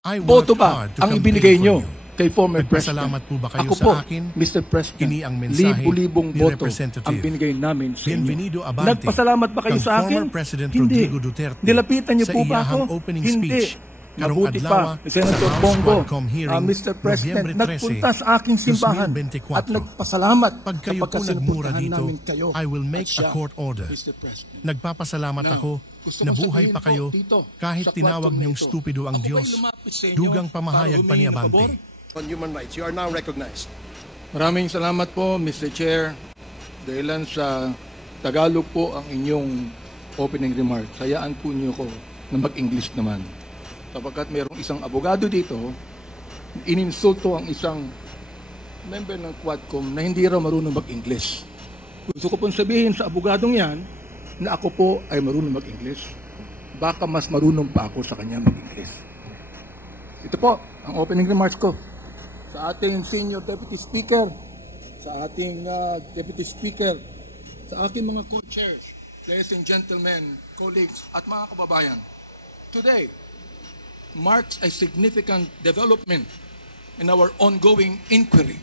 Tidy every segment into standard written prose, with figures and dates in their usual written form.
boto ba ang ibinigay nyo kay former President? Nagpasalamat po ba kayo Ako sa po, akin? Mr. President, Kini ang mensahe libu-libong ni boto Representative ang binigay namin sa inyo. Bienvenido Abante Nagpasalamat ba kayo kang sa akin? former President Hindi. Rodrigo Duterte Nilapitan niyo sa po ba iyahang ako? opening Hindi. speech karong Mabuti adlaw pa, Senator sa House Bongo, Quadcom hearing Mr. President, Nobyembre 13, nagpunta sa aking simbahan 2024. at nagpasalamat Pag kayo kapag po nagmura sinupuntahan dito, namin kayo. I will make At siya, a court order. Mr. President. Nagpapasalamat Now, ako gusto na ko buhay sabihin pa po kayo dito, kahit sa tinawag kwartong niyong ito, stupido ang ako ba'y Diyos. lumapit sa inyo Dugang pamahayag para pa ni humingi ng Abante. pabor? On human rights. You are now recognized. Maraming salamat po, Mr. Chair. Dahilan sa Tagalog po ang inyong opening remarks. Hayaan po niyo ko na mag-English naman. Sapagkat mayroong isang abogado dito, ininsulto ang isang member ng Quadcom na hindi raw marunong mag-English. Gusto ko pong sabihin sa abogadong yan na ako po ay marunong mag-English. Baka mas marunong pa ako sa kanya mag-English. Ito po ang opening remarks ko. Sa ating Senior Deputy Speaker, sa ating Deputy Speaker, sa aking mga co-chairs, ladies and gentlemen, colleagues, at mga kababayan, today marks a significant development in our ongoing inquiry.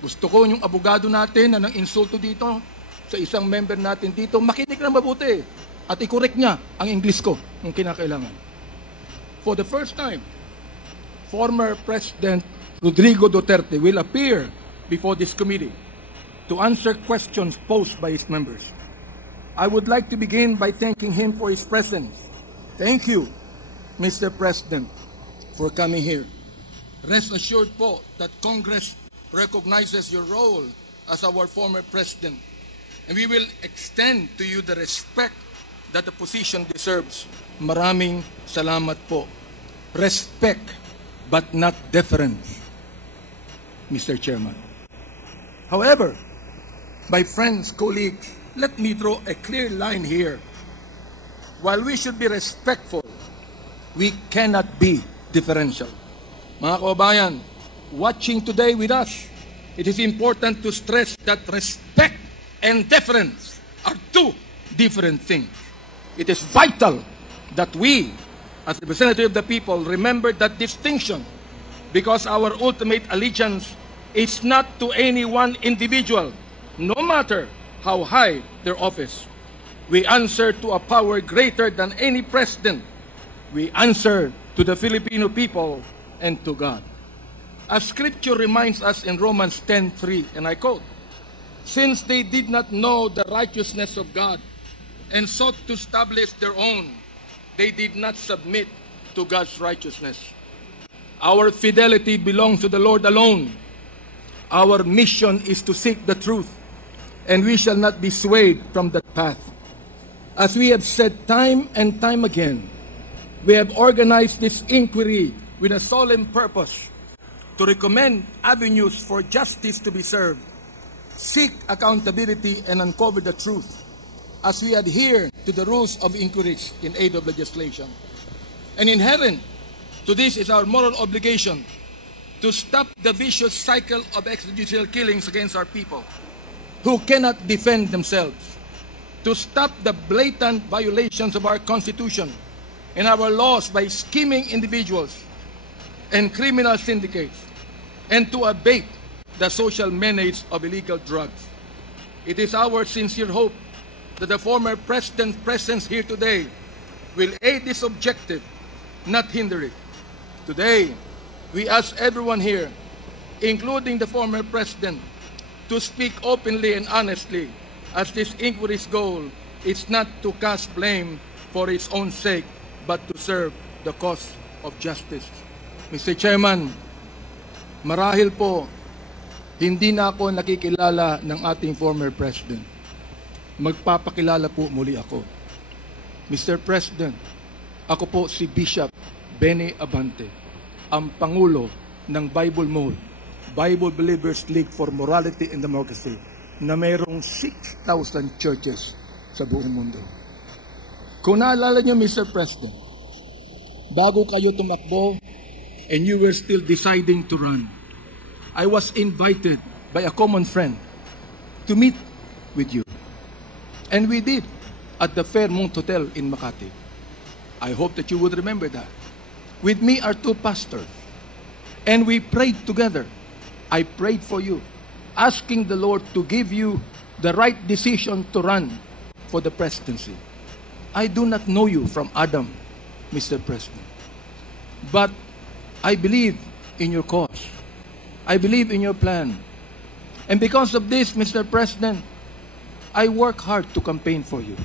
Gusto ko yung abogado natin na nang insulto dito sa isang member natin dito, makinig na mabuti at i-correct niya ang English ko kung kinakailangan. For the first time, former President Rodrigo Duterte will appear before this committee to answer questions posed by his members. I would like to begin by thanking him for his presence. Thank you, Mr. President, for coming here. Rest assured po that Congress recognizes your role as our former President, and we will extend to you the respect that the position deserves. Maraming salamat po. Respect, but not deference, Mr. Chairman. However, my friends, colleagues, let me draw a clear line here. While we should be respectful, we cannot be differential. Mga kababayan, watching today with us, it is important to stress that respect and deference are two different things. It is vital that we, as representatives of the people, remember that distinction, because our ultimate allegiance is not to any one individual, no matter how high their office. We answer to a power greater than any president. We answer to the Filipino people and to God. As Scripture reminds us in Romans 10:3, and I quote, "Since they did not know the righteousness of God and sought to establish their own, they did not submit to God's righteousness." Our fidelity belongs to the Lord alone. Our mission is to seek the truth, and we shall not be swayed from that path. As we have said time and time again, we have organized this inquiry with a solemn purpose to recommend avenues for justice to be served, seek accountability, and uncover the truth as we adhere to the rules of inquiries in aid of legislation. And inherent to this is our moral obligation to stop the vicious cycle of extrajudicial killings against our people who cannot defend themselves, to stop the blatant violations of our Constitution and our laws by scheming individuals and criminal syndicates, and to abate the social menace of illegal drugs. It is our sincere hope that the former President's presence here today will aid this objective, not hinder it. Today, we ask everyone here, including the former President, to speak openly and honestly, as this inquiry's goal is not to cast blame for its own sake, but to serve the cause of justice. Mr. Chairman, marahil po, hindi na ako nakikilala ng ating former President. Magpapakilala po muli ako. Mr. President, ako po si Bishop Benny Abante, ang Pangulo ng Bible Mode, Bible Believers League for Morality and Democracy, na mayroong 6,000 churches sa buong mundo. Kung naalala niyo, Mr. President, bago kayo tumakbo and you were still deciding to run, I was invited by a common friend to meet with you. And we did at the Fairmont Hotel in Makati. I hope that you would remember that. With me are two pastors. And we prayed together. I prayed for you, asking the Lord to give you the right decision to run for the presidency. I do not know you from Adam, Mr. President. But I believe in your cause. I believe in your plan. And because of this, Mr. President, I work hard to campaign for you.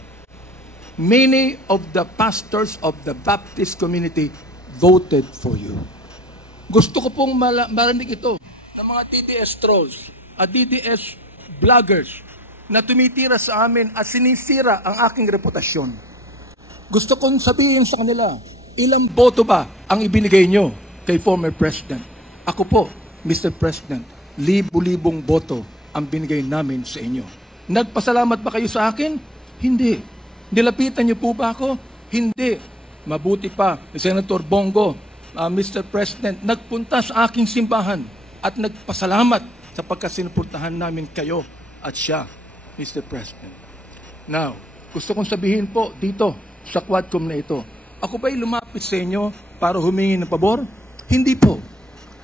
Many of the pastors of the Baptist community voted for you. Gusto ko pong marinig ito ng mga TDS trolls at TDS vloggers na tumitira sa amin at sinisira ang aking reputasyon. Gusto kong sabihin sa kanila, ilang boto ba ang ibinigay nyo kay former President? Ako po, Mr. President, libu-libong boto ang binigay namin sa inyo. Nagpasalamat ba kayo sa akin? Hindi. Nilapitan niyo po ba ako? Hindi. Mabuti pa, Senator Bongo, Mr. President, nagpunta sa aking simbahan at nagpasalamat sapagkat sinuportahan namin kayo at siya, Mr. President. Now, gusto kong sabihin po dito sa Quadcom na ito, ako ba'y lumapit sa inyo para humingi ng pabor? Hindi po.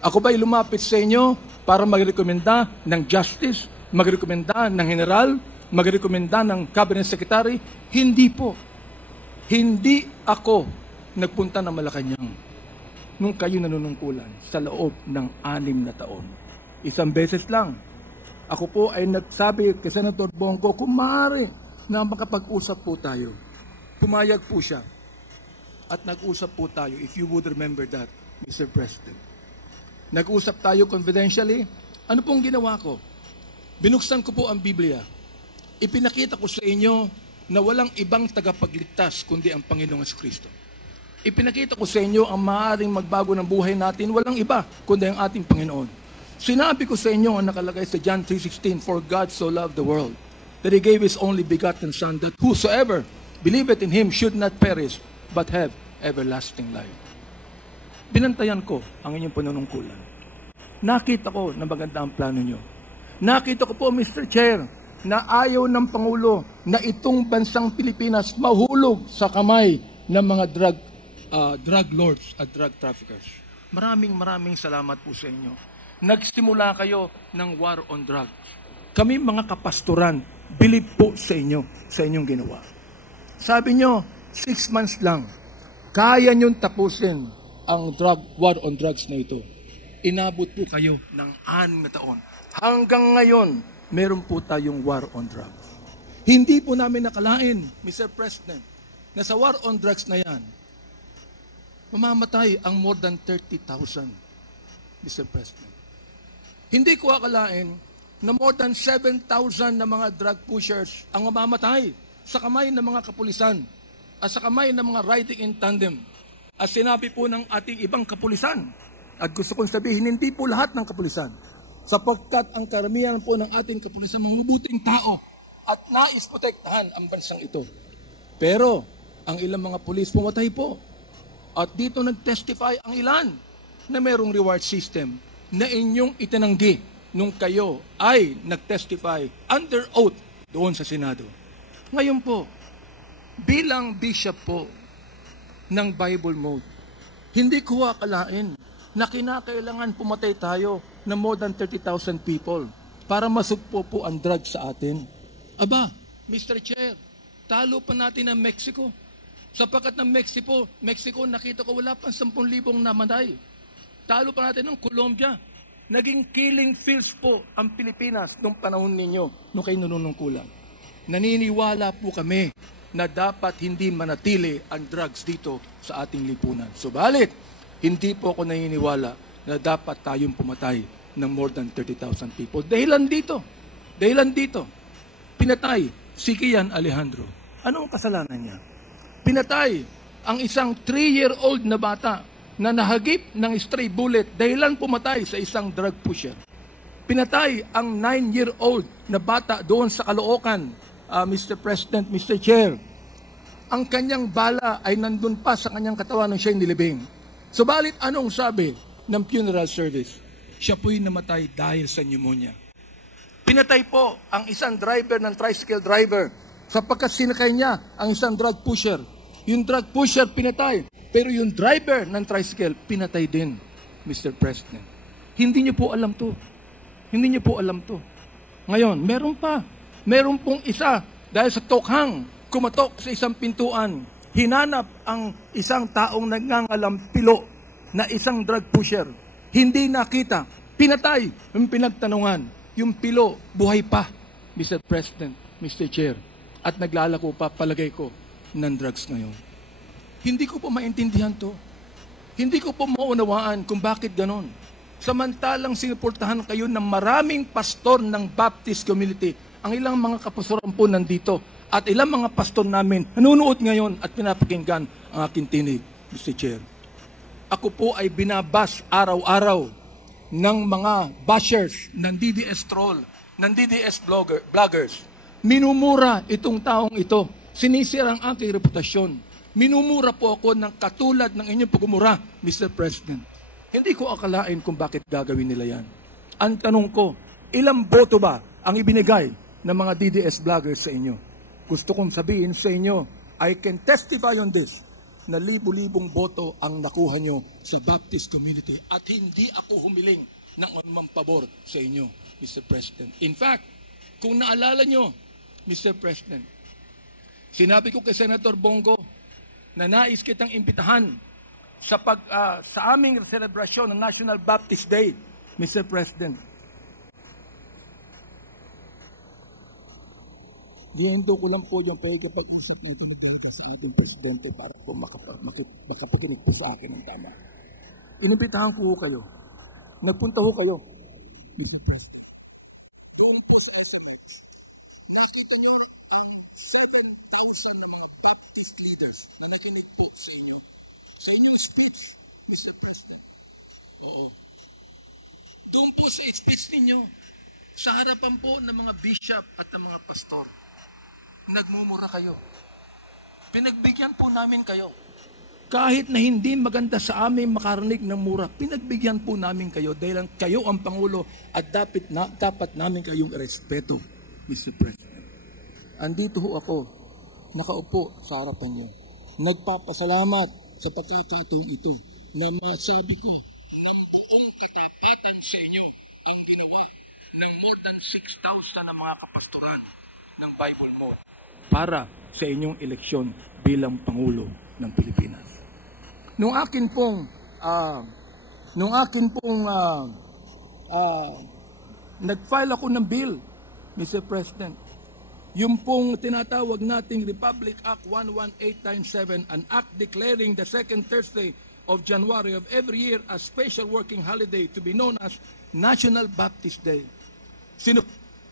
Ako ba'y lumapit sa inyo para magrekomenda ng justice, magrekomenda ng general, magrekomenda ng cabinet secretary? Hindi po. Hindi ako nagpunta ng Malacanang nung kayo nanunungkulan sa loob ng 6 na taon. Isang beses lang. Ako po ay nagsabi kay Senator Bongo, kung maaari na makapag-usap po tayo. Pumayag po siya. At nag-usap po tayo, if you would remember that, Mr. President. Nag-usap tayo confidentially. Ano pong ginawa ko? Binuksan ko po ang Biblia. Ipinakita ko sa inyo na walang ibang tagapagligtas kundi ang Panginoong Kristo. Ipinakita ko sa inyo ang maaaring magbago ng buhay natin, walang iba kundi ang ating Panginoon. Sinabi ko sa inyo ang nakalagay sa John 3:16, for God so loved the world, that He gave His only begotten Son, that whosoever believeth in Him should not perish, but have everlasting life. Binantayan ko ang inyong panunungkulan. Nakita ko na maganda ang plano nyo. Nakita ko po, Mr. Chair, na ayaw ng Pangulo na itong bansang Pilipinas mahulog sa kamay ng mga drug lords at drug traffickers. Maraming salamat po sa inyo. Nagsimula kayo ng war on drugs. Kami mga kapastoran, believe po sa inyo, sa inyong ginawa. Sabi nyo, 6 months lang, kaya nyong tapusin ang war on drugs na ito. Inabot po kayo ng 6 na taon. Hanggang ngayon, meron po tayong war on drugs. Hindi po namin nakalain, Mr. President, na sa war on drugs na yan, mamamatay ang more than 30,000, Mr. President. Hindi ko akalain na more than 7,000 na mga drug pushers ang mamamatay sa kamay ng mga kapulisan at sa kamay ng mga riding in tandem. At sinabi po ng ating ibang kapulisan, at gusto kong sabihin, hindi po lahat ng kapulisan, sapagkat ang karamihan po ng ating kapulisan mga mabuting tao at nais protektahan ang bansang ito. Pero ang ilang mga pulis pumatay po. At dito nag-testify ang ilan na mayroong reward system na inyong itinanggi nung kayo ay nag-testify under oath doon sa Senado. Ngayon po, bilang bishop po ng Bible Mode, hindi ko akalain na kinakailangan pumatay tayo na more than 30,000 people para masugpo po ang drug sa atin. Aba, Mr. Chair, talo pa natin ang Mexico. Sapagkat ng Mexico, nakita ko wala pang 10,000 namatay. Talo pa natin ng Colombia. Naging killing fields po ang Pilipinas nung panahon ninyo, nung kayo nanunungkulan. Naniniwala po kami na dapat hindi manatili ang drugs dito sa ating lipunan. Subalit, hindi po ako naniniwala na dapat tayong pumatay ng more than 30,000 people. Dahilan dito, pinatay si Kian Alejandro. Anong kasalanan niya? Pinatay ang isang 3-year-old na bata na nahagip ng stray bullet dahilan pumatay sa isang drug pusher. Pinatay ang 9-year-old na bata doon sa Caloocan, Mr. President, Mr. Chair. Ang kanyang bala ay nandun pa sa kanyang katawan nung siya'y nilibing. Subalit anong sabi ng funeral service? Siya po'y namatay dahil sa pneumonia. Pinatay po ang isang driver ng tricycle driver sapagkat sinakay niya ang isang drug pusher. Yung drug pusher pinatay. Pero yung driver ng tricycle, pinatay din, Mr. President. Hindi niyo po alam to. Hindi niyo po alam to. Ngayon, meron pa. Meron pong isa, dahil sa tokhang, kumatok sa isang pintuan, hinanap ang isang taong nangangalampilo na isang drug pusher. Hindi nakita. Pinatay. Yung pinagtanungan. Yung pilo, buhay pa, Mr. President, Mr. Chair. At naglalako pa, palagay ko, ng drugs ngayon. Hindi ko po maintindihan to. Hindi ko po maunawaan kung bakit ganon. Samantalang sinuportahan kayo ng maraming pastor ng Baptist community. Ang ilang mga kapastoran po nandito. At ilang mga pastor namin nanonood ngayon at pinapakinggan ang aking tinig, Mr. Chair. Ako po ay binabas araw-araw ng mga bashers ng DDS troll, ng DDS bloggers. Minumura itong taong ito. Sinisira ang aking reputasyon. Minumura po ako ng katulad ng inyong pagmumura, Mr. President. Hindi ko akalain kung bakit gagawin nila yan. Ang tanong ko, ilang boto ba ang ibinigay ng mga DDS vloggers sa inyo? Gusto kong sabihin sa inyo, I can testify on this, na libu-libong boto ang nakuha nyo sa Baptist community at hindi ako humiling ng anumang pabor sa inyo, Mr. President. In fact, kung naalala nyo, Mr. President, sinabi ko kay Senator Bongo na nais kitang imbitahan sa aming selebrasyon ng National Baptist Day, Mr. President. Gihinto ko lang po yung pagkakapag-usap nito na dalaga sa ating Presidente para po makapakinig po sa akin ng tama. Inimbitahan ko kayo. Nagpunta ho kayo, Mr. President. Doon po sa SMS, nakita nyo ang 7,000 na mga Baptist leaders na nakinig po sa inyo. Sa inyong speech, Mr. President. Oo. Doon po sa speech ninyo, sa harapan po ng mga bishop at ng mga pastor, nagmumura kayo. Pinagbigyan po namin kayo. Kahit na hindi maganda sa amin makarinig ng mura, pinagbigyan po namin kayo dahil kayo ang Pangulo at dapat namin kayong irespeto, Mr. President. Andito ho ako, nakaupo sa harapan niyo. Nagpapasalamat sa pagkakataon ito na masabi ko ng buong katapatan sa inyo ang ginawa ng more than 6,000 na mga kapastoran ng Bible Mode para sa inyong eleksyon bilang Pangulo ng Pilipinas. Nung akin pong nag-file ako ng bill, Mr. President, yung pong tinatawag nating Republic Act 11897, an act declaring the second Thursday of January of every year as special working holiday to be known as National Baptist Day.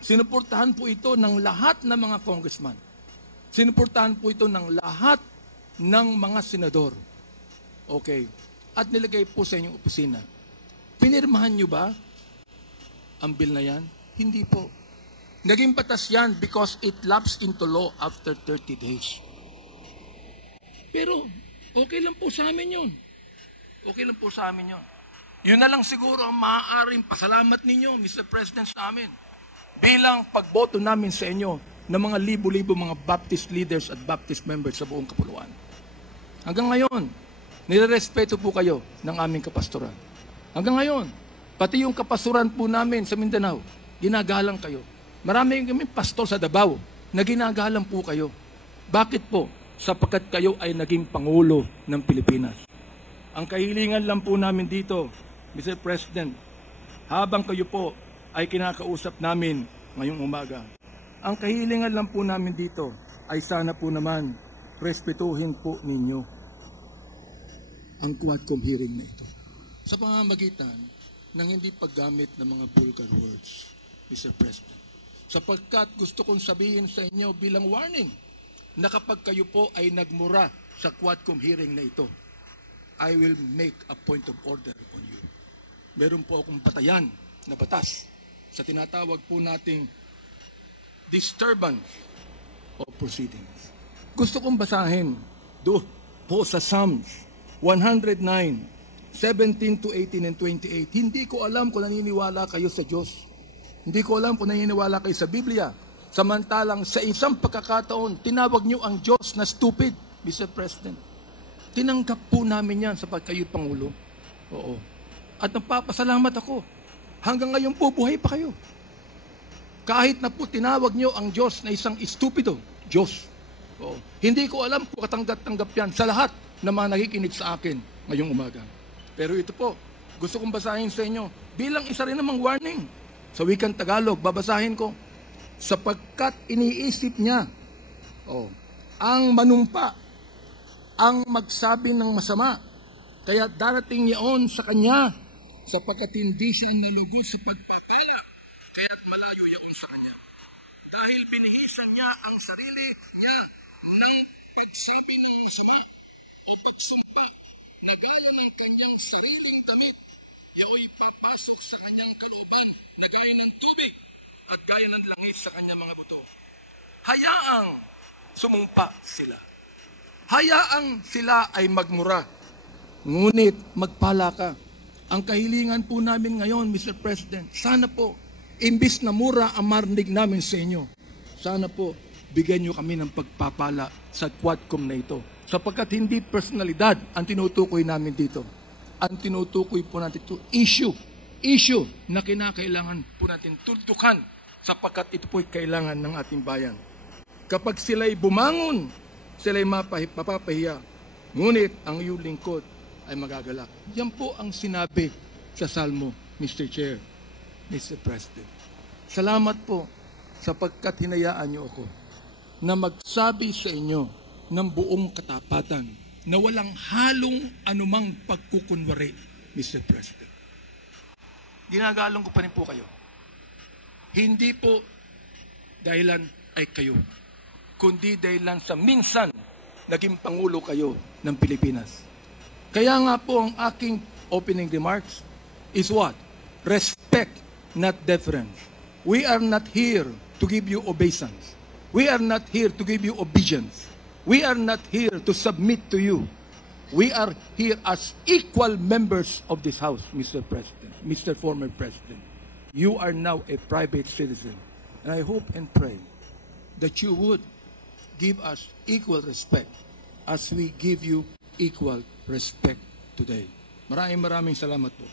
Sinuportahan po ito ng lahat ng mga congressman. Sinuportahan po ito ng lahat ng mga senador. Okay. At nilagay po sa inyong opisina. Pinirmahan nyo ba ang bill na yan? Hindi po. Naging batas yan because it lapsed into law after 30 days. Pero, okay lang po sa amin yun. Okay lang po sa amin yun. Yun na lang siguro ang maaaring pasalamat ninyo, Mr. President, sa amin. Bilang pagboto namin sa inyo ng mga libo-libo mga Baptist leaders at Baptist members sa buong kapuluan. Hanggang ngayon, nirerespeto po kayo ng aming kapastoran. Hanggang ngayon, pati yung kapastoran po namin sa Mindanao, ginagalang kayo. Marami kami pastor sa Davao na ginagalang po kayo. Bakit po? Sapagkat kayo ay naging Pangulo ng Pilipinas. Ang kahilingan lang po namin dito, Mr. President, habang kayo po ay kinakausap namin ngayong umaga, ang kahilingan lang po namin dito ay sana po naman respetuhin po ninyo ang Quadcom hearing na ito. Sa pamamagitan ng hindi paggamit ng mga vulgar words, Mr. President. Sapagkat gusto kong sabihin sa inyo bilang warning na kapag kayo po ay nagmura sa Quadcom hearing na ito, I will make a point of order on you. Meron po akong batayan na batas sa tinatawag po nating disturbance of proceedings. Gusto kong basahin doon po sa Psalms 109, 17 to 18 and 28. Hindi ko alam kung naniniwala kayo sa Diyos. Hindi ko alam kung naniniwala kayo sa Biblia. Samantalang sa isang pagkakataon, tinawag niyo ang Diyos na stupid, Mr. President. Tinanggap po namin yan sapagkat kayo Pangulo. Oo. At nagpapasalamat ako. Hanggang ngayon po, buhay pa kayo. Kahit na po tinawag nyo ang Diyos na isang estupido, Diyos. Oo. Hindi ko alam kung katanggap-tanggap yan sa lahat na mga nakikinig sa akin ngayong umaga. Pero ito po, gusto kong basahin sa inyo bilang isa rin namang warning. Sa wikang Tagalog, babasahin ko. Sapagkat iniisip niya, ang manumpa, ang magsabi ng masama, kaya darating niyon sa kanya, sapagkat hindi siya nalugo sa pagpapala, kaya't malayo yakon sa kanya. Dahil binihisan niya ang sarili niya ng pagsabi ng masama o pagsumpa, na gano'n ng kanyang sariling damit, yao'y papasok sa kanyang kalooban na gaya ng tubig at gaya ng langis sa kanyang mga buto. Hayaang sumumpa sila. Hayaang sila ay magmura. Ngunit magpala ka. Ang kahilingan po namin ngayon, Mr. President, sana po, imbis na mura ang marinig namin sa inyo, sana po, bigyan nyo kami ng pagpapala sa Quadcom na ito. Sapagkat hindi personalidad ang tinutukoy namin dito. Ang tinutukoy po natin ito, issue na kinakailangan po natin tuldukan sapagkat ito po'y kailangan ng ating bayan. Kapag sila'y bumangon, sila'y mapapahiya, ngunit ang iyong lingkod ay magagalak. Yan po ang sinabi sa Salmo, Mr. Chair, Mr. President. Salamat po sapagkat hinayaan niyo ako na magsabi sa inyo ng buong katapatan na walang halong anumang pagkukunwari, Mr. President. Ginagalong ko pa rin po kayo. Hindi po dahilan ay kayo, kundi dahilan sa minsan naging Pangulo kayo ng Pilipinas. Kaya nga po ang aking opening remarks is what? Respect, not deference. We are not here to give you obeisance. We are not here to give you obedience. We are not here to submit to you. We are here as equal members of this House, Mr. President, Mr. Former President. You are now a private citizen. And I hope and pray that you would give us equal respect as we give you equal respect today. Maraming salamat po.